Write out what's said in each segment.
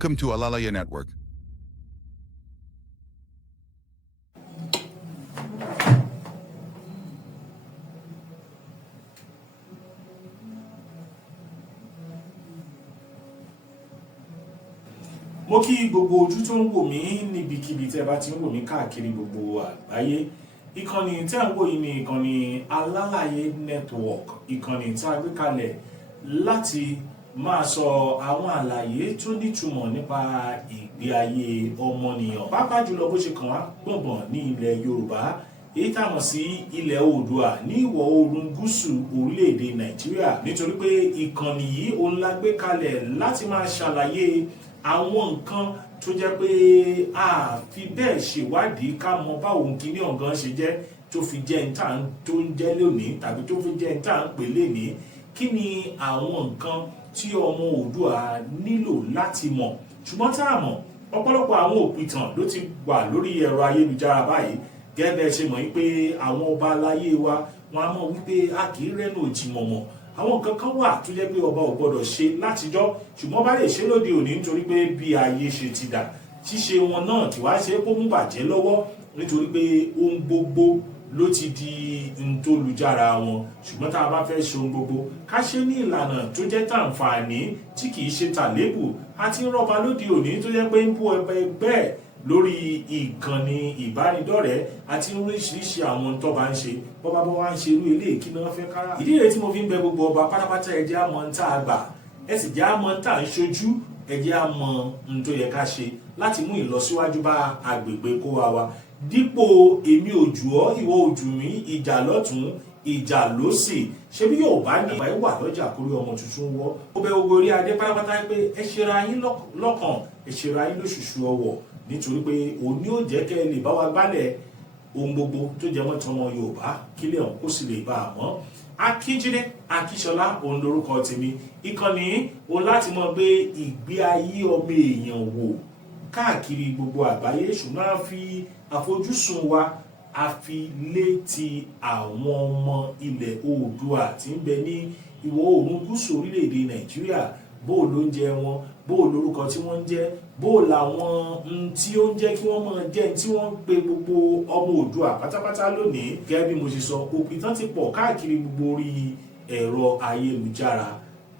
Welcome to Alalaya Network. Mo kí gbogbo ojú tó ń wò mí níbikíbi tẹ́ bá ti ń wò mí káàkiri gbogbo àgbáyé. Ìkànnì tẹ́ ń wò yìí ni ìkànnì Alálàyé Network, ìkànnì tá a gbé kalẹ̀ láti máa sọ àwọn àlàyé tó nítumọ̀ nípa ìgbé ayé ọmọnìyàn, pàápàá jùlọ bó ṣe kàn wá gbọ̀ngbọ̀n ní ilẹ̀ Yorùbá, èyí tá a mọ̀ sí ilẹ̀ Oòduà ní ìwọ̀ oòrùn gúúsù orílẹ̀-èdè Nàìjíríà. Nítorí pé ìkànnì yìí òun la gbé kalẹ̀ láti máa ṣàlàyé àwọn nǹkan tó jẹ́ pé a fi bẹ́ẹ̀ ṣèwádìí ká mọ báwo kíní ọ̀gán ṣe jẹ́ tó fi jẹ́ ní tà tó ń jẹ́ lónìí tàbí tó fi jẹ́ ní tà ń pè lénìí. Kí ni àwọn nǹkan tí ọmọ Oòduà nílò láti mọ̀ ṣùgbọ́n tá a mọ̀? Ọ̀pọ̀lọpọ̀ àwọn òpìtàn ló ti wà lórí ẹ̀rọ ayélujára báyìí. Gẹ́gẹ́ bẹ́ẹ̀ ṣe mọ̀ wípé àwọn ọba aláyé wa wọn á mọ̀ wípé a kì í rẹ́nu òjìmọ̀mọ̀. Àwọn nǹkan kan wà tó jẹ́ pé ọba ò gbọdọ̀ ṣe látijọ́ ṣùgbọ́n bá lè ṣe lóde òní nítorí pé bí ayé ṣe ti dà, ṣíṣe wọn náà kì wá ṣe kó mú bàjẹ́ lọ́wọ́ nítorí pé ohun gbogbo ló ti di ntòlùjára wọn. Ṣùgbọ́n tá a bá fẹ́ ṣe ohun gbogbo ká ṣe ní ìlànà tó jẹ́ tàǹfààní tí kì í ṣe tàlébù. Àti rọ́ba lóde òní tó jẹ́ pé ń bú ẹgbẹ́ lórí ìkànnì ìbánidọ́rẹ̀ẹ́ àti oríṣiríṣi àwọn tó bá ń ṣe bọ́bá bọ́ wá ń ṣe irú ilé kí náà fẹ́ kára. Ìdí rẹ̀ tí mo fi ń bẹ gbogbo ọba pátápátá ẹ jẹ́ á mọ̀ ń tá a gbà, ẹ sì jẹ́ á mọ̀ ń tá ń ṣojú, ẹ jẹ́ á mọ̀ ń tó yẹ ká ṣe láti mú ìlọsíwájú bá agbègbè kó wa. Dípò èmi ò jù ọ́ ìwọ ò jù mí, ìjà lọ́tún ìjà lósì, ṣé bí Yorùbá ní ìgbà wà lọ́jà kórí ọmọ tuntun wọ́. Ó bẹ gbogbo orí adé pátápátá pé ẹ ṣera yín lọ́kàn, ẹ ṣera yín lóṣùṣù ọwọ̀ nítorí pé òní ò jẹ́ kẹ́ ẹ lè bá wa gbálẹ̀ ohun gbogbo tó jẹ mọ́ tọmọ Yorùbá kílẹ̀ ọ̀hún kó sì lè bá a mọ́. Akíjídé Akíṣọlá òun lorúkọ tèmi. Ìkànnì òun láti mọ̀ pé ìgbé ayé ọmọ èèyàn wò káàkiri gbogbo àgbáyé ṣùgbọ́n a fi àfojúsùn wa a fi létí àwọn ọmọ ilẹ̀ Oòduà tí ń bẹ ní ìwọ̀ oòrùn gúúsù orílẹ̀-èdè Nàìjíríà. Bó ló ń jẹ wọn, bó lórúkọ tí wọ́n ń jẹ́, bó làwọn tí ó ń jẹ́ kí wọ́n máa jẹ́ tí wọ́n ń pe gbogbo ọmọ Oòduà pátápátá lónìí. Gẹ́gẹ́ bí mo ṣe sọ, òpìtàn ti pọ̀ káàkiri gbogbo orí ẹ̀rọ ayélujára.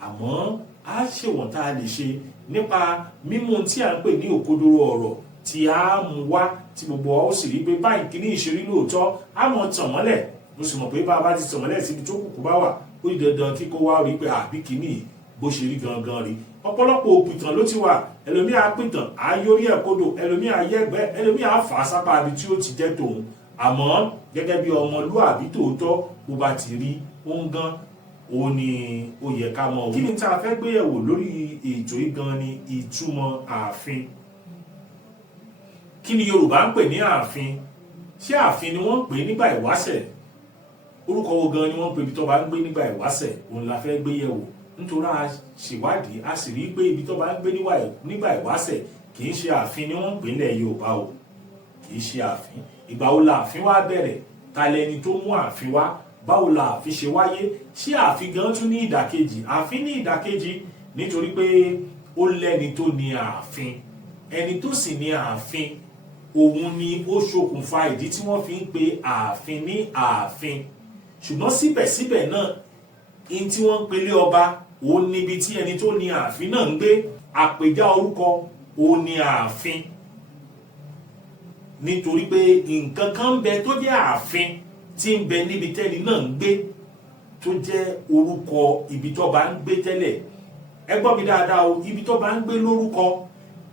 Àmọ́ a ṣèwọ̀n tá a lè ṣe nípa mímú tí à ń pè ní òkodoro ọ̀rọ̀ tí a mú wá tí gbogbo wa ó sì rí pé báyìí kí ní ìṣeré lóòótọ́ a mọ̀ tàn mọ́lẹ̀. Mo sì mọ̀ pé bá a bá ti tàn mọ́lẹ̀ síbi tó kùkù bá wà ó di dandan kí kó wá rí pé àbí kìíní bó ṣe rí gangan rí. Ọ̀pọ̀lọpọ̀ òpìtàn ló ti wà. Ẹlòmí á pìtàn á yórí ẹ̀ kodò, ẹlòmí á yẹ̀gbẹ́, ẹlòmí á fà á sápá ibi tí ó ti jẹ́ tòun. Àmọ́ gẹ́gẹ́ bí ọmọlúàbí tòótọ́ bó bá ti rí òun gan òun ni ó yẹ ká mọ̀. Kí ni tá a fẹ́ gbéyẹ̀wò lórí ètò yìí gan ni ìtumọ̀ ààfin. Kí ni Yorùbá ń pè ní ààfin? Ṣé ààfin ni wọ́n ń pè nígbà ìwáṣẹ̀? Orúkọ wo gan ni wọ́n ń pè ibi tó bá ń gbé nígbà ìwáṣẹ̀? Òun la fẹ́ gbéyẹ̀wò. Nítorí a ṣèwádìí a sì rí pé ibi tó bá ń gbé nígbà ìwáṣẹ̀ kì í ṣe ààfin ni wọ́n ń pè nílẹ̀ Yorùbá o, kì í ṣe ààfin. Ìgbà wo la ààfin wá bẹ̀rẹ̀? Ta lẹni tó mú ààfin wá? Báwo la ààfin ṣe wáyé? Ṣé ààfin gan tún ní ìdàkejì? Ààfin ní ìdàkejì nítorí pé ó lẹ́ni tó ní ààfin. Ẹni tó sì ní ààfin òun ni ó ṣokùnfà ìdí tí wọ́n fi ń pe ààfin ní ààfin. Ṣùgbọ́n síbẹ̀síbẹ̀ náà in tí wọ́n ń pelé ọba òun níbi tí ẹni tó ní ààfin náà ń gbé. Àpèjá orúkọ òun ní ààfin nítorí pé nǹkan kan ń bẹ tó jẹ́ ààfin tí ń bẹ níbi tẹ́ni náà ń gbé tó jẹ́ orúkọ ibi tó bá ń gbé tẹ́lẹ̀. Ẹ gbọ́ mi dáadáa o, ibi tó bá ń gbé lórúkọ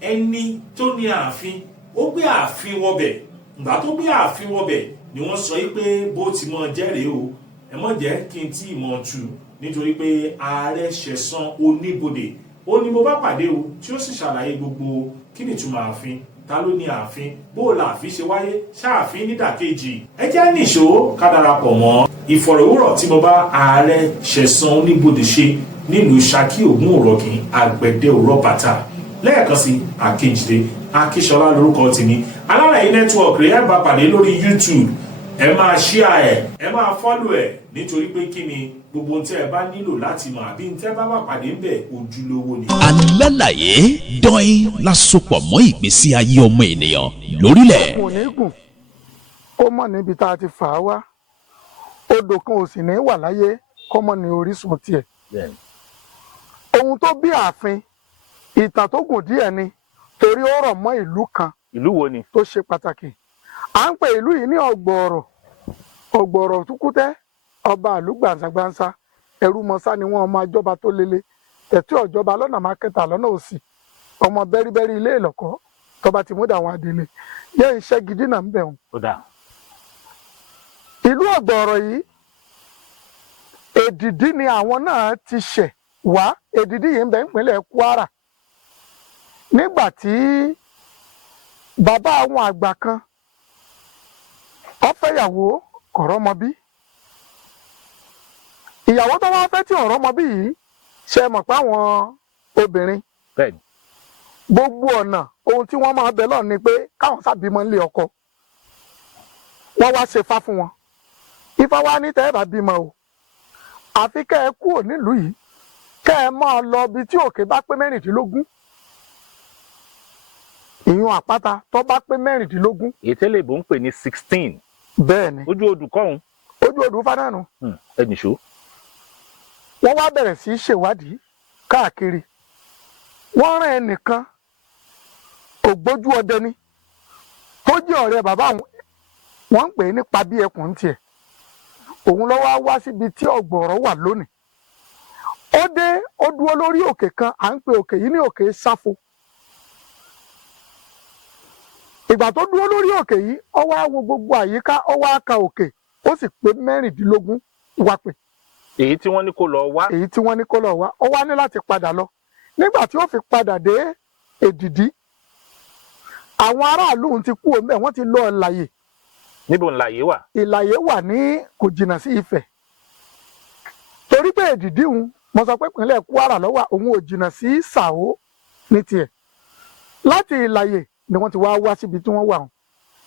ẹni tó ní ààfin ó gbé ààfin wọbẹ̀. Ìgbà tó gbé ààfin wọbẹ̀ ni wọ́n sọ pé bó ti mọ jẹ́rìí o, ẹ mọ̀ jẹ́ kí n tí mọ̀ tu nítorí pé Ààrẹ Ṣẹ̀san Oníbodè ó ní mo bá pàdé o tí ó sì ṣàlàyé gbogbo kí ni ìtumọ̀ ààfin, ta ló ní ààfin, bó la ààfin ṣe wáyé, ṣáàfin nídàkejì. Ẹ jẹ́ nìṣó ká darapọ̀ mọ́ ìfọ̀rọ̀wérọ̀ tí mo bá Ààrẹ Ṣẹ̀san Oníbodè ṣe nílùú Ṣakí Ògún Òrọ̀kìn àgbẹ̀dẹ òrọ̀ bàtà. Lẹ́ẹ̀kan sí Akíjídé Akíṣọlá lórúkọ tèmi. Alálàyé network rẹ̀ ẹ bá pàdé lórí YouTube. Ẹ máa share ẹ máa follow ẹ nítorí pé kí ni gbogbo ohun tí ẹ bá nílò láti mọ̀ àbí tẹ́ bá wà pàdé ń bẹ̀ ojúlówó ni. Alálàyé dọ́in lásopọ̀ mọ́ ìgbésí ayé ọmọ ènìyàn lórílẹ̀. kò ní gùn kó mọ̀ níbi tá a ti fà á wá odò kan ò sì ní wà láyé kó mọ̀ ní orísun tiẹ̀. ohun tó bí ààfin ìtàn tó gùn díẹ̀ ni torí ó rọ̀ mọ́ ìlú kan. ìlú wo ni. tó ṣe pàtàkì à ń pè ìlú yìí ní ọ̀gbọ̀ọ̀rọ̀ túkútẹ́ ọba ìlú gbàǹsàgbàǹsà ẹrú mọ́sá ni wọ́n ọmọ àjọba tó lele tẹ̀tí ọ̀jọba lọ́nà mákẹ́tà lọ́nà òsì ọmọ bẹ́rìbẹ́rì ilé ìlọ́kọ́ tọba ti múdà àwọn àdélé yẹ iṣẹ́ gidi náà ń bẹ̀ wọ́n. ìlú ọ̀gbọ̀ọ̀rọ̀ yìí èdìdí ni àwọn náà ti ṣẹ̀ wá èdìdí yìí ń bẹ nípínlẹ̀ Kwara nígbà tí bàbá àwọn àgbà kan ó fẹ́yàwó kọ̀rọ́mọbí ìyàwó tó wá fẹ́ tí ọ̀rọ́mọbí yìí ṣe mọ̀ pé àwọn obìnrin gbogbo ọ̀nà ohun tí wọ́n máa bẹ lọ ni pé káwọn sábìmọ nílé ọkọ wọ́n wá ṣe fá fún wọn ifá wa ní tẹ́ ẹ bá bímọ o àfi kẹ́ ẹ kúrò nílùú yìí kẹ́ ẹ máa lọ ibi tí òkè bá pé mẹ́rìndínlógún ìyún àpáta tó bá pé mẹ́rìndínlógún. ètèlè bò ń pè ní 16. bẹ́ẹ̀ni ojú odù kọ́hún. ojú odù fánánù. ẹnìṣó. wọ́n wá bẹ̀rẹ̀ sí í ṣèwádìí káàkiri wọ́n rán ẹnìkan ògbójú ọdẹ ni tó jẹ́ ọ̀rẹ́ bàbá wọn ń pè é nípa bí ẹkùn tiẹ̀ òun ló wá síbi tí ọ̀gbọ̀ọ̀rọ̀ wà lónìí ó dúró lórí òkè kan à ń pè òkè yìí ní òkè Sáfo. ìgbà tó dúró lórí òkè yìí ó wá wo gbogbo àyíká ó wá ka òkè ó sì pé mẹ́rìndínlógún wá pè. èyí tí wọ́n ní kó lọ wá. èyí tí wọ́n ní kó lọ wá ó wá ní láti padà lọ nígbà tí ó fi padà dé èdìdí àwọn aráàlú ti kú òun bẹ́ẹ̀ wọ́n ti lọ ìlàyè. níbo ìlàyè wà. ìlàyè wà ní kò jìnnà sí Ifẹ̀ torí pé èdìdí òun mo sọ pé ìpínlẹ̀ Kwara ló wà òun ò jìnnà sí Sàó ní tiẹ̀ láti ìlàyè ni wọ́n ti wá síbi tí wọ́n wà wọn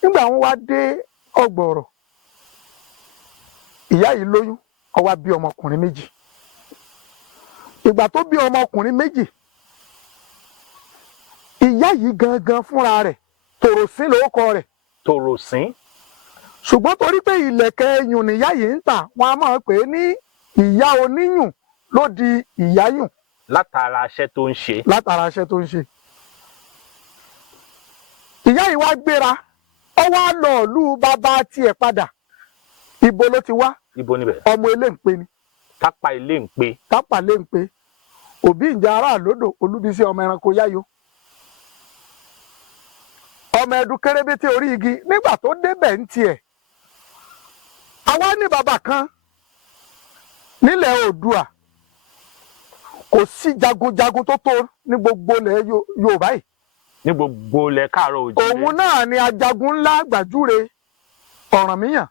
nígbà wọ́n wá dé ọ̀gbọ̀ọ̀rọ̀ ìyá yìí lóyún ó wá bí ọmọkùnrin méjì ìgbà tó bí ọmọkùnrin méjì ìyá yìí gangan fúnra rẹ̀ Tòròsín lórúkọ rẹ̀. Tòròsín. ṣùgbọ́n torí pé ìlẹ̀kẹ̀ ẹyùn nìyá yìí ń tà wọ́n á máa pè é ní ìyá oníyùn ló di ìyá yùn. látara aṣẹ́ tó ń ṣe. látara aṣẹ́ tó ń ṣe. ìyá yìí wá gbéra ó wá lọ ìlú bàbá tiẹ̀ padà ibo ló ti wá. ibo níbẹ̀. ọmọ Eléǹpé ni. tápà Eléǹpé. tápà Eléǹpé òbí ìjà ará àlódò Olúbísí ọmọ ẹranko yáyó ọmọ ẹdun kérébété orí igi nígbà tó débẹ̀ ń tiẹ̀ àwa ní bàbá kan nílẹ̀ Oòduà kò sí jagunjagun tó tó ní gbogbo ilẹ̀ Yorùbá yìí. ní gbogbo ilẹ̀ Káàárọ̀ Oòjíire. òun náà ni ajagun ńlá Gbàjúre Ọ̀rànmíyàn.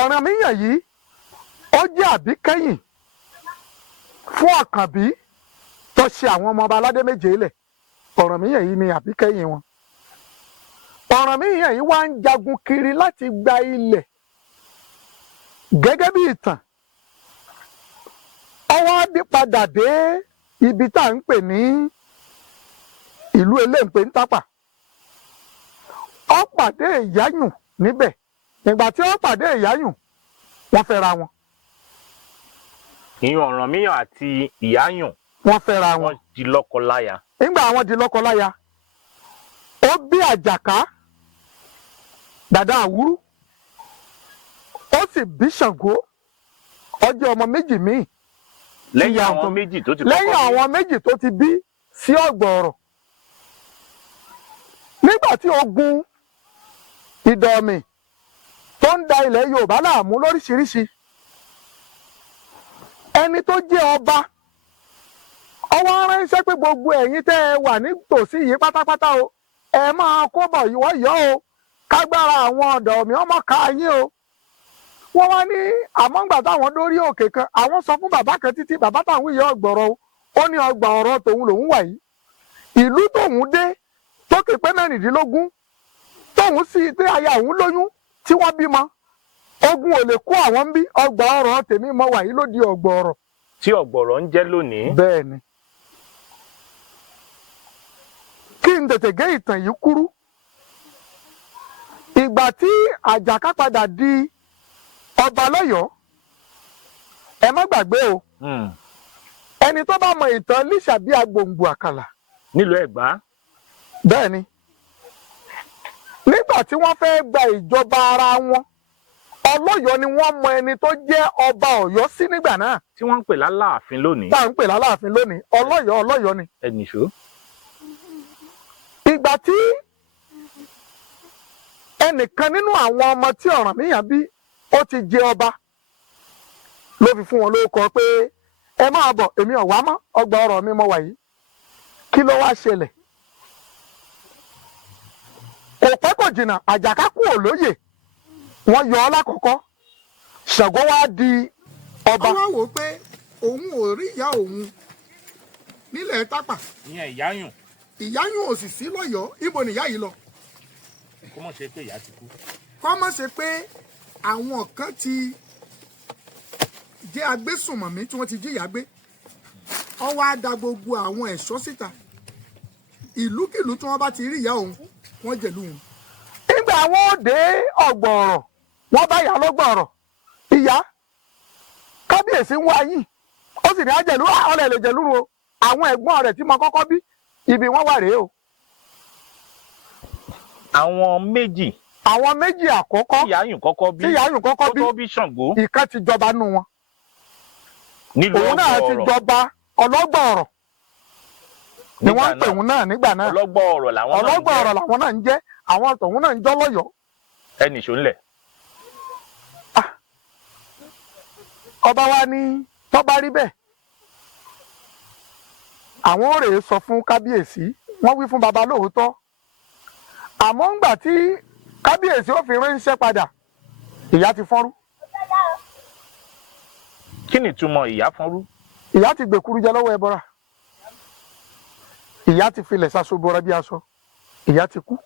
Ọ̀rànmíyàn yìí ó jẹ́ àbíkẹ́yìn fún Àkànbí tó ṣe àwọn ọmọ ọba aládé méje ilẹ̀. Ọ̀rànmíyàn yìí ni àbíkẹ́yìn wọn. Ọ̀rànmíyàn yìí wá ń jagun kiri láti gba ilẹ̀ gẹ́gẹ́ bí ìtàn. Ó wá padà dé ibi tá à ń pè ní ìlú Eléǹpé ń Tápà. Ó pàdé Ìyáyùn níbẹ̀. Ìgbà tí ó pàdé Ìyáyùn wọ́n fẹ́ra wọn. ìyún Ọ̀rànmíyàn àti Ìyáyùn. wọ́n fẹ́ra wọn. wọ́n di lọ́kọláya. nígbà àwọn di lọ́kọláya ó bí Àjàká Dàdá Àwúrú ó sì bí Ṣàngó ó jẹ́ ọmọ méjì míì. lẹ́yìn àwọn méjì tó ti kọ́kọ́ bí. lẹ́yìn àwọn méjì tó ti bí sí Ọ̀gbọ̀ọ̀rọ̀. nígbà tí ogun Ìdọ̀mì tó ń da ilẹ̀ Yorùbá láàmú lóríṣiríṣi ẹni tó jẹ́ ọba ó wá ránṣẹ́ pé gbogbo ẹ̀yin tẹ́ ẹ wà nítòsí yìí pátápátá o ẹ máa kó bọ̀ yíwọ́ yọ́ o kágbára àwọn Ọ̀dọ̀mì ọmọ ká yín o. wọ́n wá ní àmọ́ngbà táwọn dórí òkè kan àwọn sọ fún bàbá kan títí bàbá táwọn ìyá Ọ̀gbọ̀ọ̀rọ̀ ó ní Ọ̀gbọ̀ọ̀rọ̀ tòun lòun wà yìí ìlú tóun dé tókè pé mẹ́rìndínlógún tóun sì tí aya òun lóyún tí wọ́n bímọ ogun ò lè kó àwọn ń bí ọgbà ọ̀rọ̀ tèmi mọ wàyí ló di ọgbà ọ̀rọ̀. tí ọ̀gbọ̀rọ̀ ń jẹ́ lónìí. bẹ́ẹ̀ ni kí n tètè gé ìtàn yìí kúrú ìgbà tí Àjàká padà di ọba lọ́yọ̀ọ́ ẹ má gbàgbé o ẹni tó bá mọ ìtàn Lísàbí Agbòǹgbò Àkàlà nílùú Ẹ̀gbá. bẹ́ẹ̀ ni nígbà tí wọ́n fẹ́ gba ìjọba ara wọn Ọlọ́yọ̀ọ́ ni wọ́n mọ ẹni tó jẹ́ ọba Ọ̀yọ́ sí nígbà náà. tí wọ́n ń pè láláàfin lónìí. tá à ń pè láláàfin lónìí Ọlọ́yọ̀ọ́ ni. ẹnìṣó. ìgbà tí ẹnìkan nínú àwọn ọmọ tí Ọ̀rànmíyàn bí ó ti jẹ ọba ló fi fún wọn lórúkọ pé ẹ máa bọ̀ èmi ò wá mọ́ ọgbà ọ̀rọ̀ mi mọ́ wàyí. kí ló wá ṣẹlẹ̀? kò pẹ́ kò jìnnà Àjàká kú olóyè wọ́n yọ ọ́ lákọ̀ọ́kọ́ Ṣàngó wá di ọba. ó wá wò ó pé òun ò rí ìyá òun nílẹ̀ Tápà. ìyẹn ìyáyùn. ìyáyùn ò sì sí lọ́yọ̀ọ́ ibo nìyá yìí lọ. kó mọ̀ ṣe pé ìyá ti kú. kó mọ̀ ṣe pé àwọn kan ti jẹ́ agbésùnmọ̀mí tí wọ́n ti jí ìyá gbé. ó wá da gbogbo àwọn ẹ̀ṣọ́ síta ìlúkìlú tí wọ́n bá ti rí ìyá òun wọ́n jẹ̀lú wọn. nígbà wọn ò dé ọ̀gbọ̀ọ̀rọ̀ wọ́n bá yà lọ́gbọ̀ọ̀rọ̀ ìyá kábíyèsí ń wá yín ó sì ní àjẹlú ọ̀rẹ́ lè jẹ̀lú o àwọn ẹ̀gbọ́n rẹ̀ tí mo kọ́kọ́ bí ibi wọ́n wà rèé o. àwọn méjì. àwọn méjì àkọ́kọ́ tí ìyáyùn kọ́kọ́ bí. tí ìyáyùn kọ́kọ́ bí tó bí Ṣàngó. ìkan ti jọba nù wọn. nílùú òun náà ti Ọ̀gbọ̀ọ̀rọ̀. jọba ọlọ́gbọ̀ọ̀rọ̀ ni wọ́n ń pè òun náà nígbà náà. ọlọ́gbọ̀ọ̀rọ̀ làwọn náà ń jẹ́. ọlọ́gbọ̀ọ̀rọ̀ làwọn náà ń jẹ́ àwọn tòun náà ń jọ́ lọ́yọ̀ọ́. ẹnìṣó ńlẹ̀. ọba wa ní tó bá rí bẹ́ẹ̀ àwọn ò rèé sọ fún kábíyèsí wọ́n wí fún baba lóòótọ́ àmọ́ ńgbà tí kábíyèsí ó fi ránṣẹ́ padà ìyá ti fọ́nrú. kí ni ìtumọ̀ ìyá fọ́nrú? ìyá ti gbèkúrú jẹ lọ́wọ́ ẹbọra ìyá ti filẹ̀ ṣaṣọ bọra bí aṣọ ìyá ti kú.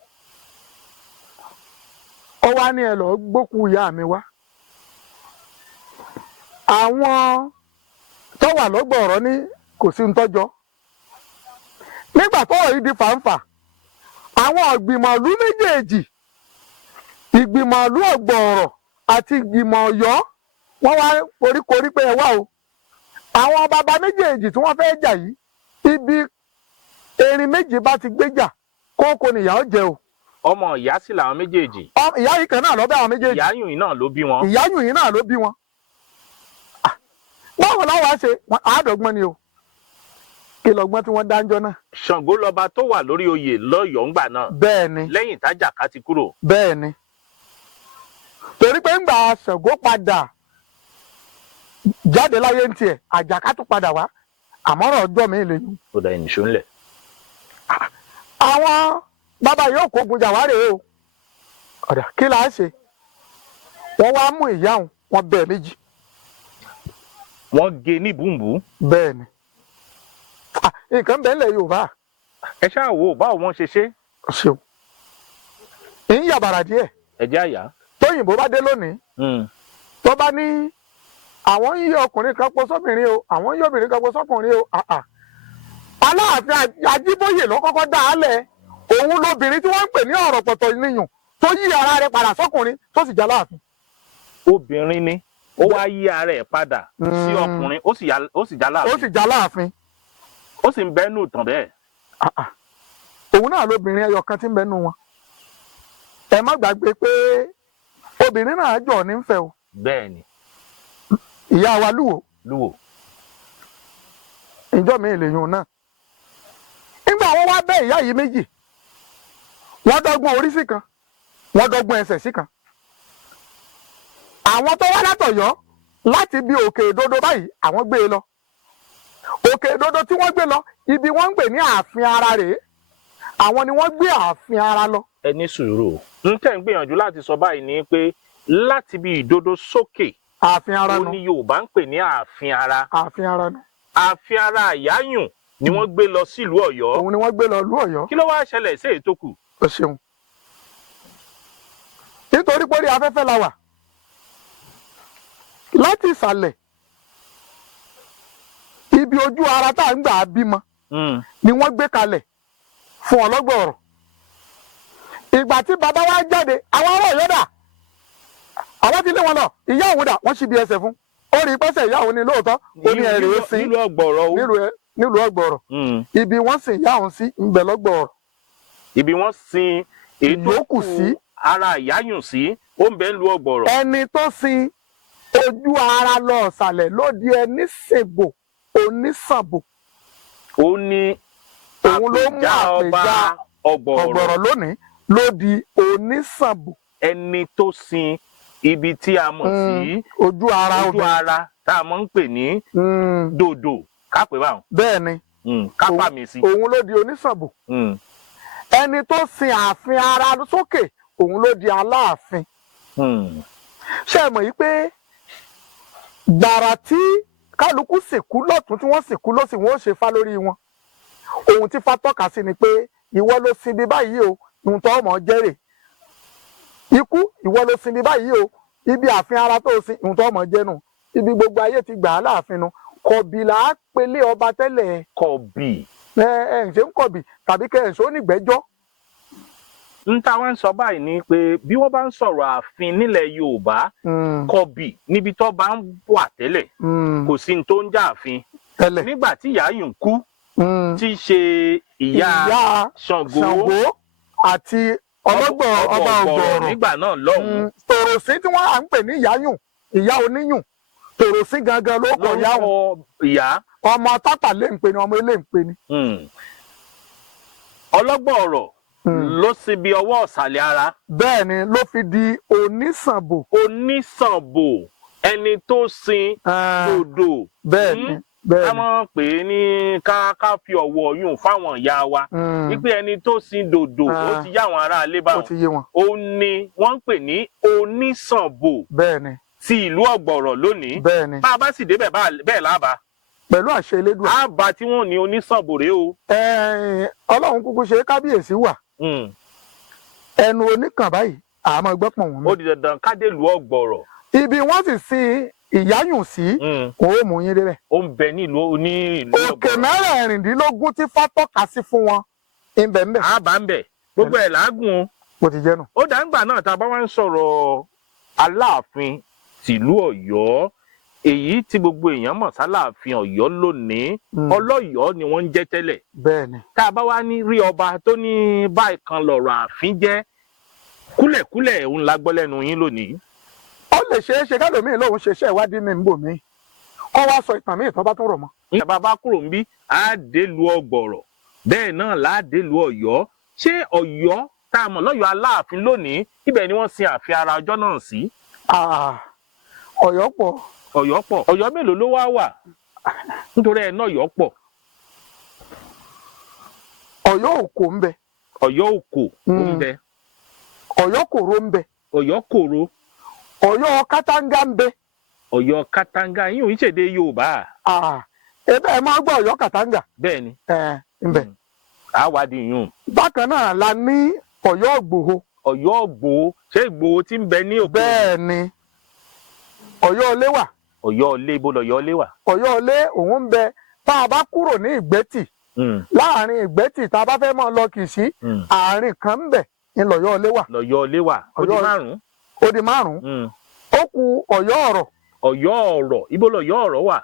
ó wá ní ẹ lọ gbókù ìyá mi wá. àwọn tó wà lọ́gbọ̀ọ̀rọ̀ ní kò sí ń tọ́jọ́. nígbà tọ́rọ̀ yìí di fàǹfà àwọn ìgbìmọ̀ ìlú méjèèjì ìgbìmọ̀ ìlú Ọ̀gbọ̀ọ̀rọ̀ àti ìgbìmọ̀ Ọ̀yọ́ wọ́n wá koríkorí pé ẹ wá o àwọn bàbá méjèèjì tí wọ́n fẹ́ jà yìí ibi erin méjì bá ti gbéjà kókó nìyà ó jẹ o. ọmọ ìyá sì làwọn méjèèjì. ìyá yìí kan náà ló bí àwọn méjèèjì. ìyáyùn yìí náà ló bí wọn. ìyáyùn yìí náà ló bí wọn. báwo láwọn ṣe àádọ́gbọ́n ni o kí lọ́gbọ́n tí wọ́n dáńjọ́ náà. Ṣàngó lọba tó wà lórí oyè lọ́yọ̀ọ́ ńgbà náà. bẹ́ẹ̀ ni. lẹ́yìn tájàká ti kúrò. bẹ́ẹ̀ ni. torí pé ńgbà Ṣàngó padà jáde láyé ń tiẹ̀ Àjàká tún padà wá àmọ́ràn ọjọ́ mi lè yún. ó da ìnìṣó ńlẹ̀. àwọn bàbá yóò kógun jà wá rèé o ọ̀dà kí là á ṣe wọ́n wá mú ìyá òun wọ́n bẹ́ẹ̀ méjì. wọ́n gé ní bùnbùn. bẹ́ẹ̀ ni nǹkan bẹ́ẹ̀ lẹ̀ Yorùbá. ẹ ṣáà wò báwo wọ́n ṣe ṣe. ṣeun ń yàbàrà díẹ̀. ẹ jẹ́ àyà. tóyìnbó bá dé lónìí tó bá ní àwọn yíyí ọkùnrin kan pọ̀ sóbìnrin o àwọn yíyí obìnrin kan pọ̀ sọ́kùnrin o Aláàfin Ajíbóyè ló kọ́kọ́ dá a lẹ̀ òun lóbìnrin tí wọ́n ń pè ní ọ̀rọ̀ pọ̀tọ̀ níyùn tó yí ara rẹ̀ padà sọ́kùnrin tó sì já láàfin. obìnrin ni ó wá yí ara ẹ̀ padà sí ọkùnrin ó sì já láàfin. ó sì já láàfin. ó sì ń bẹ́nu tàn bẹ́ẹ̀. òun náà lóbìnrin ẹyọ kan tí ń bẹ́nu wọn. ẹ má gbàgbé pé obìnrin náà jọ ní fẹ́ o. bẹ́ẹ̀ ni. ìyá wa Lúwo. Lúwo. ìjọ mi ìlèyìn náà. nígbà wọn wá bẹ́ ìyá yìí méjì wọ́n dọ́gbọ́n orí sí kan wọ́n dọ́gbọ́n ẹsẹ̀ sí kan. àwọn tó wá látọ̀yọ́ láti bí Òkè Ìdodo báyìí àwọn gbé e lọ. Òkè Ìdodo tí wọ́n gbé lọ ibi wọ́n ń gbé ní ààfin ara rèé àwọn ni wọ́n gbé ààfin ara lọ. ẹ ní sùúrù n tẹ́ ń gbìyànjú láti sọ báyìí ni pé láti bí Ìdodo sókè ààfin ara ó nù. ní Yorùbá ń pè ní ààfin ara. ààfin ara nù. ààfin ara Ìyáyùn ni wọ́n gbé lọ sílùú Ọ̀yọ́. òun ni wọ́n gbé lọ ìlú Ọ̀yọ́. kí ló wá ṣẹlẹ̀ sí èyí tó kù. o ṣeun nítorí pé orí afẹ́fẹ́ la wà láti ìsàlẹ̀ ibi ojú ara tá à ń gbà á bímọ ni wọ́n gbé kalẹ̀ fún ọlọ́gbọ̀ọ̀rọ̀. ìgbà tí bàbá wa jáde àwọn ará Ọ̀yọ́ dà, àwọn ti lé wọn lọ, ìyá òun dà, wọ́n ṣí bí ẹsẹ̀ fún, ó rí pẹ́sẹ̀ ìyá òun ní lóòótọ́, ó ní ẹ̀rẹ̀ sí nílùú Ọ̀gbọ̀rọ̀ nílùú Ọ̀gbọ̀rọ̀. ibi wọ́n sin ìyá òun sí ń bẹ lọ́gbọ̀ọ̀rọ̀. ibi wọ́n sin èyí tó Ìyókù sí. ara ìyáyùn sí ó ń bẹ nílùú Ọ̀gbọ̀rọ̀. ẹni tó sin ojú ara lọ ọ̀sàlẹ̀ ló di ẹni ṣègbò onísàbò. ó ní òun ló mú àpèjá ọba àpèjá Ọ̀gbọ̀rọ̀ Ọ̀gbọ̀rọ̀ lónìí ló di onísàbò. ẹni tó sin ibi tí a mọ̀ sí ojú ara ojú obìnrin. ara tá a mọ̀ ń pè ní dòdò kápẹ́ báwọn bẹ́ẹ̀ ni kápá mi sí. òun ló di onísàbò. ẹni tó sin ààfin ara sókè òun ló di aláàfin. ṣé ẹ mọ̀ yìí pé gbàrà tí kálukú sìnkú lọ́tún tí wọ́n sìnkú lọ́sì wọn ó ṣe fá lórí wọn. ohun tí fá tọ́ka sí ni pé ìwọ ló sin bí báyìí o ohun tó ọmọ jẹ́rè. ikú ìwọ ló sin bí báyìí o ibi ààfin ara tó sin ohun tó ọmọ jẹ́nu ibi gbogbo ayé ti gbà á láàfin nu. kọ̀bì là á pelé ọba tẹ́lẹ̀. kọ̀bì. ẹ ǹ ṣe ń kọ̀bì tàbí kẹ́ ẹ̀ ń ṣe ó nígbẹ́jọ́. n ta wá ń sọ báyìí ni pé bí wọ́n bá ń sọ̀rọ̀ ààfin nílẹ̀ Yorùbá kọ̀bì níbi tó bá ń wà tẹ́lẹ̀ kò sí ní tó ń jà ààfin tẹ́lẹ̀. nígbà tí ìyáyùn kú tí í ṣe ìyá Ṣàngó àti ọlọ́gbọ̀n ọba Ọ̀gbọ̀rọ̀ nígbà náà lọ́hùn-ún. tòròsí tí wọ́n à ń pè ní ìyáyùn ìyá oníyùn tòròsí gangan ló kọ ìyá ọmọ tápà lè ń pè ní ọmọ ilé ń pè ní. Ọlọ́gbọ̀ọ̀rọ̀ ló sì bí ọwọ́ ọ̀sàlẹ̀ ara. bẹ́ẹ̀ ni ló fi di onísànbò. onísànbò ẹni tó sin dòdò. bẹ́ẹ̀ ni bẹ́ẹ̀ ká ni. mọ̀ pé ní ká fi ọ̀wọ̀ yùn fáwọn ìyá wa wípé ẹni tó sin dòdò ó ti yá àwọn ará ilé ó báwọn. ti yé wọn. ó ní wọ́n ń pè ní onísànbò bẹ́ẹ̀ ni ti ìlú Ọ̀gbọ̀rọ̀ lónìí. bẹ́ẹ̀ ni. bá a bá sì débẹ̀ bẹ́ẹ̀ lába. pẹ̀lú àṣẹ Elédùà. àbá tí wọ́n ní onísànbò rèé o. Ọlọ́run kúkú ṣe kábíyèsí wà. ẹnu oníkàn báyìí àmọ́ gbọ́ pọ̀ wọ́n. ó di dandan kádélùú Ọ̀gbọ̀rọ̀. ibi wọ́n sì sin ìyáyùn sí kò ó mú yín débẹ̀. ó ń bẹ ní ìlú Ọ̀gbọ̀rọ̀. òkè mẹ́rẹ̀ẹ̀rìndínlógún tí fá tọ́ka sí fún wọn ibẹ̀ ń bẹ̀. àbá ń bẹ̀ gbogbo ẹ̀ làágùn o. bó ti jẹ́ nù. ó dàgbà náà tá a bá wá ń sọ̀rọ̀ Aláàfin tìlú Ọ̀yọ́ èyí tí gbogbo èèyàn mọ̀ sáláàfin Ọ̀yọ́ lónìí Ọlọ́yọ̀ọ́ ni wọ́n ń jẹ́ tẹ́lẹ̀. bẹ́ẹ̀ ni. tá a bá wá ní rí ọba tó ní báyìí kan lọ̀rọ̀ ààfin jẹ́ kúlẹ̀kúlẹ̀ òun la gbọ́ lẹ́nu yín lónìí. ó lè ṣeé ṣe kálòmíì lòun ṣe iṣẹ́ ìwádìí mi ń bò mí kọ́ wá sọ ìtàn míì tó bá tún rọ̀ mọ́. ìjọba bá kúrò ń bí àádélùú Ọ̀gbọ̀rọ̀ bẹ́ẹ̀ náà láàdélùú Ọ̀yọ́. ṣé Ọ̀yọ́ tá a mọ̀ lọ́yọ̀ọ́ Aláàfin lónìí ibẹ̀ ni wọ́n sin ààfin ara ọjọ́ náà sí. Ọ̀yọ́ pọ̀. Ọ̀yọ́ pọ̀. Ọ̀yọ́ mélòó ló wá wà nítorí ẹ̀ náà Ọ̀yọ́ pọ̀. Ọ̀yọ́ òkò ń bẹ. Ọ̀yọ́ òkò ń bẹ. Ọ̀yọ́ kòró ń bẹ. Ọ̀yọ́ kòró. Ọ̀yọ́ kátàngá ń bẹ. Ọ̀yọ́ kátàngá yín ò ń ṣèdè Yorùbá. ebe ẹ máa gbọ́ Ọ̀yọ́ kàtàngà. bẹ́ẹ̀ ni. ń bẹ. àwádìí yùn. bákan náà la ní Ọ̀yọ́ Ìgbòho. Ọ̀yọ́ Ìgbòho ṣé Ìgbòho tí ń bẹ ní òkè. bẹ́ẹ̀ ni Ọ̀yọ́ Ilé wà. Ọ̀yọ́ Ilé ibo lọ̀yọ́ Ilé wà. Ọ̀yọ́ Ilé òun ń bẹ tá a bá kúrò ní Ìgbẹ́tì láàrin Ìgbẹ́tì tá a bá fẹ́ máa lọ Kìṣí àárín kan ń bẹ ní lọ̀yọ́ Ilé wà. lọ̀yọ́ Ilé wà ó di márùn-ún. ó di márùn-ún. ó kù Ọ̀yọ́ Ọ̀rọ̀. Ọ̀yọ́ Ọ̀rọ̀ ibo lọ̀yọ́ Ọ̀rọ̀ wà.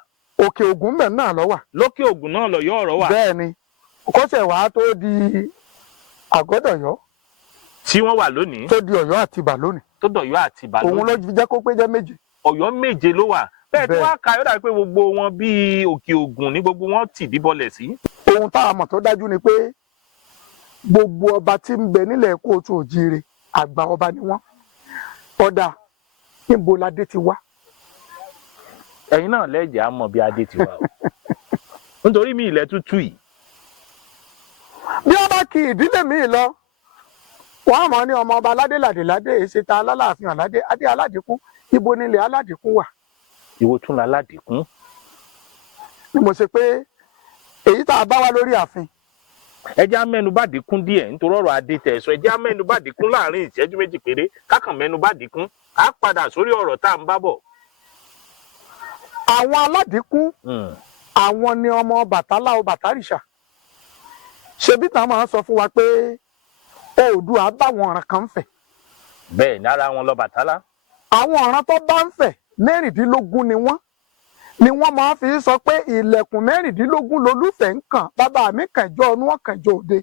Òkè Ògùn bẹ̀ náà lọ wà. lókè Ògùn náà lọ̀yọ́ Ọ̀rọ̀ wà. bẹ́ẹ̀ ni kọ́sẹ̀ wàá tó di Àgọ́dọ̀yọ́. tí wọ́n wà lónìí. tó di Ọ̀yọ́ Àtìbà lónìí. tó dọ̀yọ́ Àtìbà lónìí. òun ló jẹ́ kó pé jẹ́ méje. Ọ̀yọ́ méje ló wà. bẹ́ẹ̀ tí wọ́n á ka yọ̀dà pé gbogbo wọn bíi Òkè Ògùn ní gbogbo wọn tì díbọlẹ̀ sí. ohun tá a mọ̀ tó dájú ni pé gbogbo ọba tí ń bẹ nílẹ̀ Kóòtù Òjíire àgbà ọba ni wọ́n. ọ̀dà níbo ládé ti wá. ẹ̀yin náà lẹ́jẹ̀ á mọ̀ bí adé ti wá o nítorí mi ilẹ̀ tútù yìí. bí wọ́n bá kí ìdílé mi lọ wọ́n á mọ̀ ní ọmọ ọba aládé làdéládé èsì ta alálàáfin aládé adé aládìkún ibo nílẹ̀ aládìkún wà. ìwọ tún la aládìkún. ni mo ṣe pé èyí tá a bá wá lórí ààfin. ẹ jẹ́ á mẹ́nu bà dínkún díẹ̀ nítorí ọ̀rọ̀ adé tẹ̀ sọ ẹ jẹ́ á mẹ́nu bà dínkún láàrin ìṣẹ́jú méjì péré kákan mẹ́nu bà dínkún á padà sórí ọ̀rọ̀ tá à ń bá bọ̀. àwọn aládìkún àwọn ni ọmọ Bàtálá o Bàtárìṣà ṣebí tán máa ń sọ fún wa pé Oòduà báwọn ọ̀ràn kan ń fẹ̀. bẹ́ẹ̀ ní ara wọn l'Ọbàtálá. àwọn ọ̀ràn tó bá ń fẹ̀ 16 ni wọ́n máa fi sọ pé ilẹ̀kùn 16 lolúfẹ̀ ń kàn bàbá mi kànjọ́ ọ̀nù ọ̀kànjọ́ òde.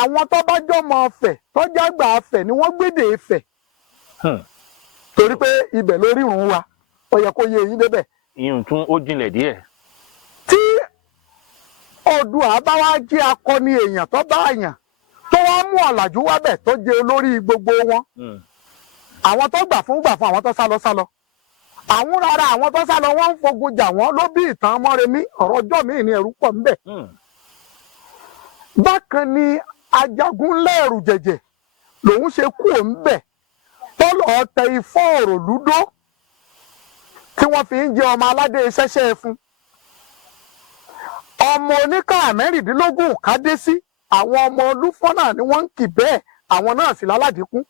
àwọn tó bá jọmọ fẹ̀ tó jágbà fẹ̀ ni wọ́n gbédè fẹ̀. torí pé ibẹ̀ ló rírun wa ó yẹ kó yé yín débẹ̀. ìyún tún ó jinlẹ̀ díẹ̀. tí Oòduà bá wá jẹ́ akọni èèyàn tó bá àyàn tó wá mú ọ̀làjú wábẹ̀ tó jẹ́ olórí gbogbo wọn. àwọn tó gbà fún àwọn tó sálọ àwọn rárá àwọn tó sálọ wọn ń fogun jà wọn ló bí ìtàn Mọ́remí ọ̀rọ̀ ọjọ́ míì ní ẹ̀rù pọ̀ ńbẹ̀. bákan ni ajagun lẹ́ẹ̀rù jẹ̀jẹ̀ lòun ṣe kú òǹbẹ̀ tó lọ́ọ́ tẹ Ifọ̀ Òròlúdó tí wọ́n fi ń jẹ ọmọ aládé ṣẹ́ṣẹ́ fún. ọmọ oníkà 16 kádé sí àwọn ọmọ Olúfọ́n náà ni wọ́n ń kì bẹ́ẹ̀ àwọn náà sì láládìkún.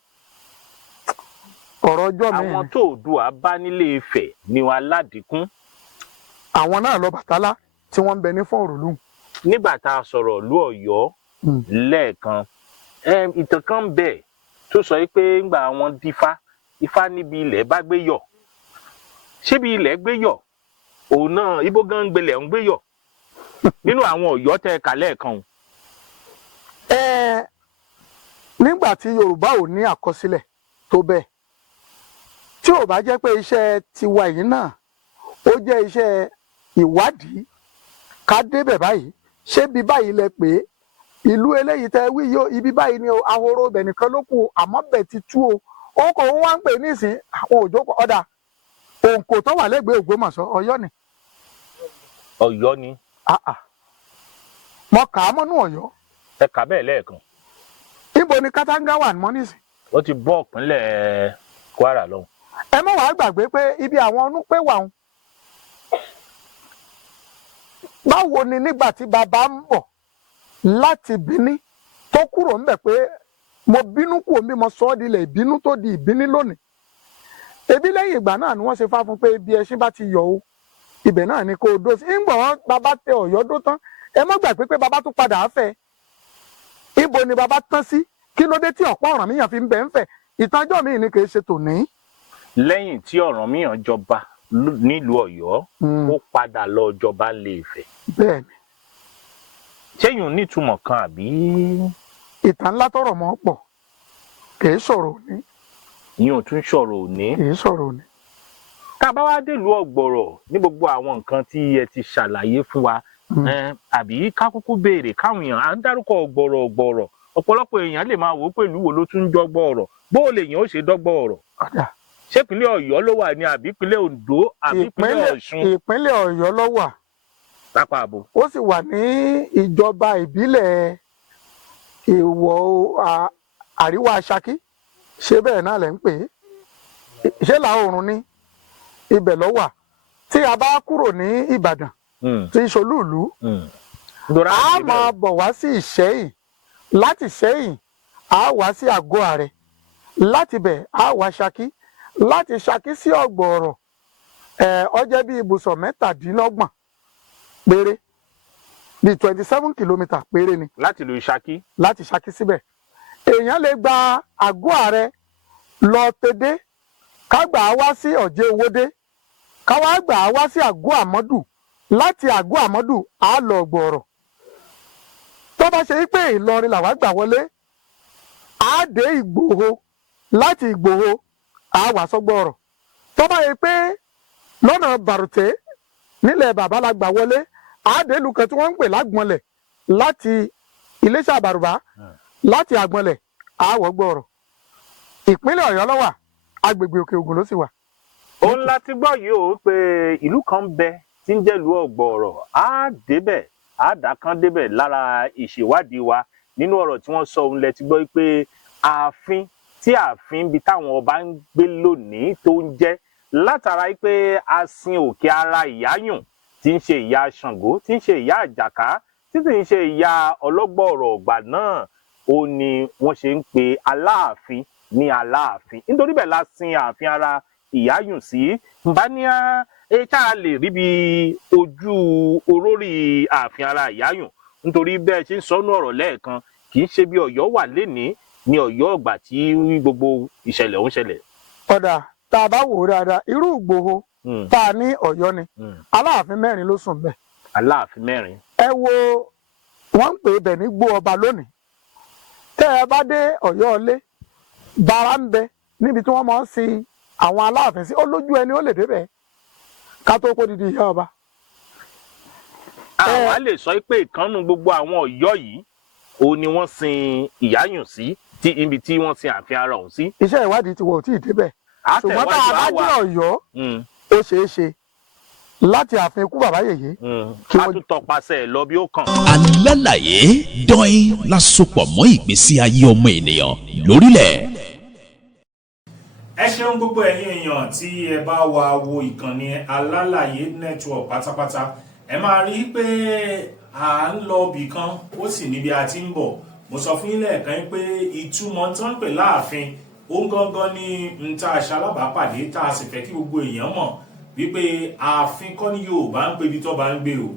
ọ̀rọ̀ ọjọ́ mi. àwọn tó Oòduà bá nílé Ifẹ̀ ni wọn aládìkún. àwọn náà l'Ọbàtálá tí wọ́n ń bẹ ní Ifọ̀ Òròlú. nígbà tá a sọ̀rọ̀ ìlú Ọ̀yọ́ lẹ́ẹ̀kan ìtàn kan ń bẹ tó sọ pé ńgbà wọn dífá Ifá níbi ilẹ̀ bá gbé yọ̀ ṣébi ilẹ̀ gbé yọ̀ òun náà ibo gan ń gbélé ń gbé yọ̀ nínú àwọn Ọ̀yọ́ tẹ́ kà lẹ́ẹ̀kan. nígbà tí Yorùbá ò ní àkọsílẹ̀ tó bẹ́ẹ̀ tí ò bá jẹ́ pé iṣẹ́ tiwa yìí náà ó jẹ́ iṣẹ́ ìwádìí ká débẹ̀ báyìí ṣé bí báyìí lẹ pé ìlú eléyìí tẹ wí yóò ibi báyìí ni ahoro bẹ̀ nìkan ló kù àmọ́ bẹ̀ ti tú o ó kò wá ń pè nísìn àwọn òjò ọ̀dà òǹkò tó wà lẹ́gbẹ̀ẹ́ Ògbómọ̀ṣọ́ Ọ̀yọ́ ni. Ọ̀yọ́ ni. mo kà á mọ́nú Ọ̀yọ́. ẹ kà bẹ́ẹ̀ lẹ́ẹ̀kan. ibo ni Katanga wà mọ́ nísìn. ó ti bọ́ ìpínlẹ̀ Kwara lọ. ẹ mọ̀ wàá gbàgbé pé ibi àwọn ọ̀nù pé wà ń. báwo ni nígbà tí bàbá ń bọ̀ láti Bìní tó kúrò ńbẹ̀ pé mo bínú kù omi mo sọ ọ́ dilẹ̀ ìbínú tó di ìbíní lónìí. ebi lẹ́yìn ìgbà náà ni wọ́n ṣe fá fún pé ibi ẹṣin bá ti yọ o ibẹ̀ náà ni kò dó sí. ńgbọ̀n bàbá tẹ Ọ̀yọ́ dó tán ẹ má gbàgbé pé bàbá tún padà á fẹ́. ibo ni bàbá tán sí kí ló dé tí ọ̀pọ̀ Ọ̀rànmíyàn fi ń bẹ̀ ń fẹ̀ ìtànjọ́ mi ni kì í ṣe tòní. lẹ́yìn tí Ọ̀rànmíyàn jọba nílùú Ọ̀yọ́ ó padà lọ jọba Ilé Ifẹ̀. bẹ́ẹ̀ni. ṣéyùn nítumọ̀ kan àbí. ìtàn ńlá tọrọ mọ́ pọ̀ kì í sọ̀rọ̀ òní. ìyẹn ò tún sọ̀rọ̀ òní. kì í sọ̀rọ̀ òní. tá a bá wá délùú Ọ̀gbọ̀rọ̀ ní gbogbo àwọn nǹkan tí ẹ ti ṣàlàyé fún wa àbí ká kúkú béèrè káwọn èèyàn à ń dárúkọ Ọ̀gbọ̀rọ̀ ọ̀pọ̀lọpọ̀ èèyàn lè máa wò ó pẹ̀lú wo ló tún dọ́gbọ́ ọ̀rọ̀ bó o lè yàn ó ṣe dọ́gbọ́ ọ̀rọ̀. ṣé ìpínlẹ̀ Ọ̀yọ́ ló wà ní àbí ìpínlẹ̀ Oǹdó àbí ìpínlẹ̀ Ọ̀ṣun. ìpínlẹ̀ Ọ̀yọ́ ló wà. lápá àbò. ó sì wà ní ìjọba ìbílẹ̀ ìwọ̀ àríwá Ṣakí ṣé bẹ́ẹ̀ náà lẹ́ ń pè é ṣé ìlà oòrùn ni ibẹ̀ ló wà tí a bá kúrò ní Ìbàdàn tí Ṣolúùlú a máa bọ̀ wá sí Ìṣẹ́yìn láti Ìṣẹ́yìn a wá sí Àgọ́ Àrẹ láti bẹ̀ a wá Ṣakí láti Ṣakí sí Ọ̀gbọ̀rọ̀ ó jẹ́ bí ibùsọ̀ 17 péré bí 27 kìlómítà péré ni. láti ìlú Ṣakí. láti Ṣakí síbẹ̀ èèyàn lè gba Àgọ́ Àrẹ lọ tẹdé ká gbà á wá sí Ọ̀jẹ̀ Owódé ká wá gbà á wá sí Àgọ́ Àmọ́dù láti Àgọ́ Àmọ́dù á lọ Ọ̀gbọ̀rọ̀ tó bá ṣe pé Ìlọrin làwa gbà wọlé á dé Ìgbòho láti Ìgbòho á wá sọ́gbọ̀rọ̀ tó bá yẹ pé lọ́nà Bàrùtẹ́ nílẹ̀ bàbá la gbà wọlé á dé ìlú kan tí wọ́n ń pè lágbọ̀nlẹ̀ láti Iléṣà Bàrùbá láti Àgbọ̀nlẹ̀ á wọ̀ Gbọ̀rọ̀ ìpínlẹ̀ Ọ̀yọ́ ló wà agbègbè Òkè Ògùn ló sì wà. òun láti gbọ́ yìí ó pé ìlú kan ń bẹ tí ń jẹ́lú Ọ̀gbọ̀rọ̀ á débẹ̀ á dà kan débẹ̀ lára ìṣèwádìí wa nínú ọ̀rọ̀ tí wọ́n sọ òun lẹ ti gbọ́ pé ààfin bíi táwọn ọba ń gbé lónìí tó ń jẹ́ látara pé a sin òkè ara ìyáyùn tí ń ṣe ìyá Ṣàngó tí ń ṣe ìyá Àjàká tí sì ń ṣe ìyá Ọlọ́gbọ̀rọ̀ ọ̀gbà náà ó ní wọ́n ṣe ń pe Aláàfin ní Aláàfin nítorí bẹ́ẹ̀ la sin ààfin ara ìyáyùn sí nbáníà tá a lè rí bí ojú olórí ààfin ara Ìyáyùn nítorí bẹ́ẹ̀ ṣe ń sọnù ọ̀rọ̀ lẹ́ẹ̀kan kì í ṣe bí Ọ̀yọ́ wà lénìí ní Ọ̀yọ́ ọgbà tí gbogbo ìṣẹ̀lẹ̀ ń ṣẹlẹ̀. ọ̀dà tá a bá wò ó dáadáa irú Ìgbòho tá a ní Ọ̀yọ́ ni Aláàfin mẹ́rin ló sùn bẹ́ẹ̀. Aláàfin mẹ́rin. ẹ wo wọ́n ń pè é bẹ̀ ní gbó ọba lónìí tẹ́ ẹ bá dé Ọ̀yọ́ ilé bara ń bẹ níbi tí wọ́n máa ń sin àwọn Aláàfin sí ó lójú ẹni ó lè débẹ̀ ká tó kó didi ìyá ọba. àwa lè sọ pé ìkànnù gbogbo àwọn Ọ̀yọ́ yìí òun ni wọ́n sin Ìyáyùn sí ibi tí wọ́n sin ààfin ara ọ̀hún sí. iṣẹ́ ìwádìí ti wọ̀ tí ì débẹ̀ ṣùgbọ́n tá a bá jẹ́ Ọ̀yọ́ ó ṣeé ṣe láti ààfin ikú bàbá yèyé. kí wọ́n tún tọpasẹ̀ lọ bí ó kàn. Alálàyé dọ́in la sopọ̀ mọ́ ìgbésí ayé ọmọ ènìyàn lórílẹ̀. ẹ ṣeun gbogbo ẹ̀yin èèyàn tí ẹ bá wa wo ìkànnì Alálàyé network pátápátá ẹ máa rí i pé à ń lọ ibì kan ó sì níbi a ti ń bọ̀ mo sọ fún yín lẹ́ẹ̀kan pé ìtumọ̀ tó ń pè láàfin ó gangan ní n ta aṣalábàápàdé tá a sì fẹ́ kí gbogbo èèyàn mọ̀ wípé ààfin kọ́ ni Yorùbá ń pè bí tó bá ń gbé o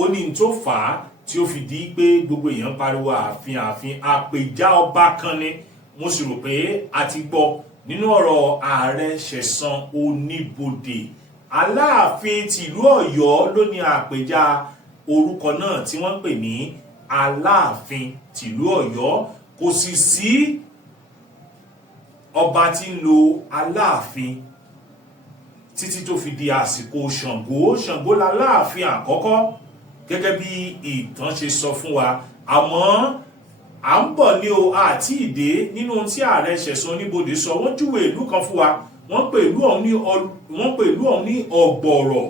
ó ní n tó fà á tí ó fi di pé gbogbo èèyàn pariwo ààfin àpèjá ọba kan ni mo sì rò pé a ti gbọ́ nínú ọ̀rọ̀ ààrẹ Ṣẹ̀san Oníbodè Aláàfin tìlú Ọ̀yọ́ ló ní àpèjá orúkọ náà tí wọ́n ń pè ní Aláàfin tìlú Ọ̀yọ́ kò sì sí ọba tí ń lo Aláàfin títí tó fi di àsìkò Ṣàngó l'Aláàfin àkọ́kọ́ gẹ́gẹ́ bí ìtàn ṣe sọ fún wa àmọ́ à ń bọ̀ ní o àti ìdè nínú ohun tí ààrẹ Ṣẹ̀san Oníbodè sọ wọ́n júwe ìlú kan fún wa wọ́n pè ìlú ọ̀hún ní Ọ̀gbọ̀rọ̀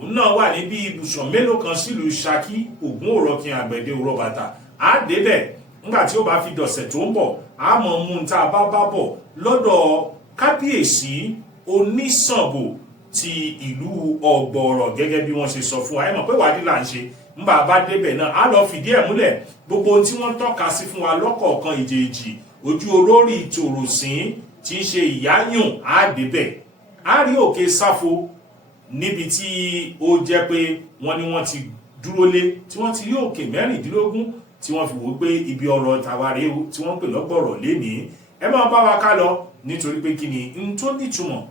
òun náà wà níbi ibùsọ̀ mélòó kan sílùú Ṣakí Ògún Òrọ̀kìn Àgbẹ̀dẹ Òrọ̀bàtà á débẹ̀ nígbà tí ó bá fi dọ̀sẹ̀ tó ń bọ̀ á mọ̀ mú un tá a bá bọ̀ lọ́dọ̀ kábíyèsí Onísànbò ti ìlú Ọ̀gbọ̀rọ̀ gẹ́gẹ́ bí wọ́n ṣe sọ fún wa ẹ mọ̀ pé wádìí là ń ṣe nígbà bá débẹ̀ náà á lọ fìdí ẹ̀ múlẹ̀ gbogbo ohun tí wọ́n tọ́ka sí fún wa lọ́kọ̀ọ̀kan ìjèèjì ojú olórí Tòròsìn tí ń ṣe Ìyáyùn á débẹ̀ á rí òkè Sáfo níbi tí ó jẹ́ pé wọ́n ní wọ́n ti dúró lé tí wọ́n ti rí òkè 16 tí wọ́n fi wò pé ibi ọ̀rọ̀ tàwárí tí wọ́n ń pè lọ́gbọ̀rọ̀ lénìí ẹ máa bá wa ká lọ nítorí pé kí ni n tó nítumọ̀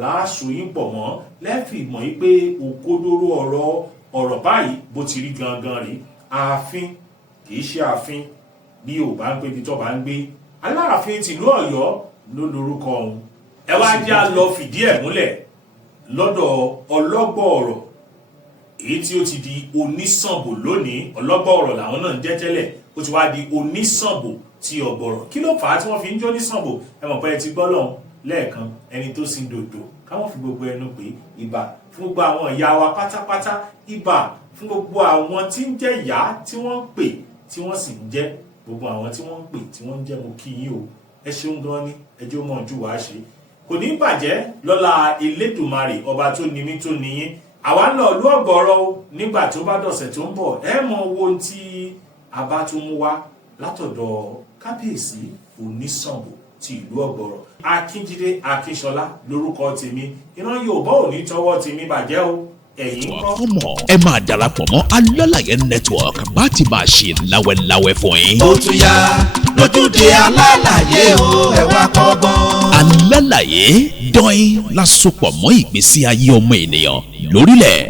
láàṣòyìn pọ̀ mọ́ lẹ́fì mọ̀ yí pé òkodoro ọ̀rọ̀ báyìí bó ti rí gangan rí ààfin kìí ṣe ààfin bí Yorùbá ń pè bí tó bá ń gbé Aláàfin tìlú Ọ̀yọ́ ló lórúkọ ọ̀hún ẹ wá já lọ fìdí ẹ̀ múlẹ̀ lọ́dọ̀ Ọlọ́gbọ̀ọ̀rọ̀ èyí tí ó ti di Onísànbò lónìí Ọlọ́gbọ̀ọ̀rọ̀ làwọn náà ń jẹ́ tẹ́lẹ̀ ó ti wá di Onísànbò ti Ọ̀gbọ̀rọ̀ kí ló fà á tí wọ́n fi ń jó Onísànbò ẹ mọ̀ pé ẹ ti gbọ́ lọ́hùn lẹ́ẹ̀kan ẹni tó sin dòdò káwọn fi gbogbo ẹnu pé ìbà fún gbogbo àwọn ìyá wa pátápátá ìbà fún gbogbo àwọn tí ń jẹ́ ìyá tí wọ́n ń pè tí wọ́n sì ń jẹ́ gbogbo àwọn tí wọ́n ń pè tí wọ́n ń jẹ́ mo kí yín o ẹ ṣeun gan ni ẹjọ́ mọ̀ ojú wa ṣe kò ní bàjẹ́ lọ́la Elédùmarè ọba tó ní mí tó níyín àwa ń lọ ìlú Ọ̀gbọ̀rọ̀ o nígbà tó bá dọ̀sẹ̀ tó ń bọ̀ ẹ mọ owó ohun tí a bá tún mú wá látọ̀dọ̀ kábíyèsí Onísànbò ti ìlú Ọ̀gbọ̀rọ̀ Akínjídé Akínṣọlá lórúkọ tèmi iná Yorùbá ò ní tọwọ́ tèmi bàjẹ́ o ẹ̀yin kọ́. ọmọ ẹ máa darapọ̀ mọ́ Alálàyé network bá ti máa ṣe láwẹ́láwẹ́ fún yín. ó tún yá lójúde Alálàyé o ẹ wá kọ́gbọ́n. Alálàyé dọ́in la sopọ̀ mọ́ ìgbésí ayé ọmọ ènìyàn lórílẹ̀.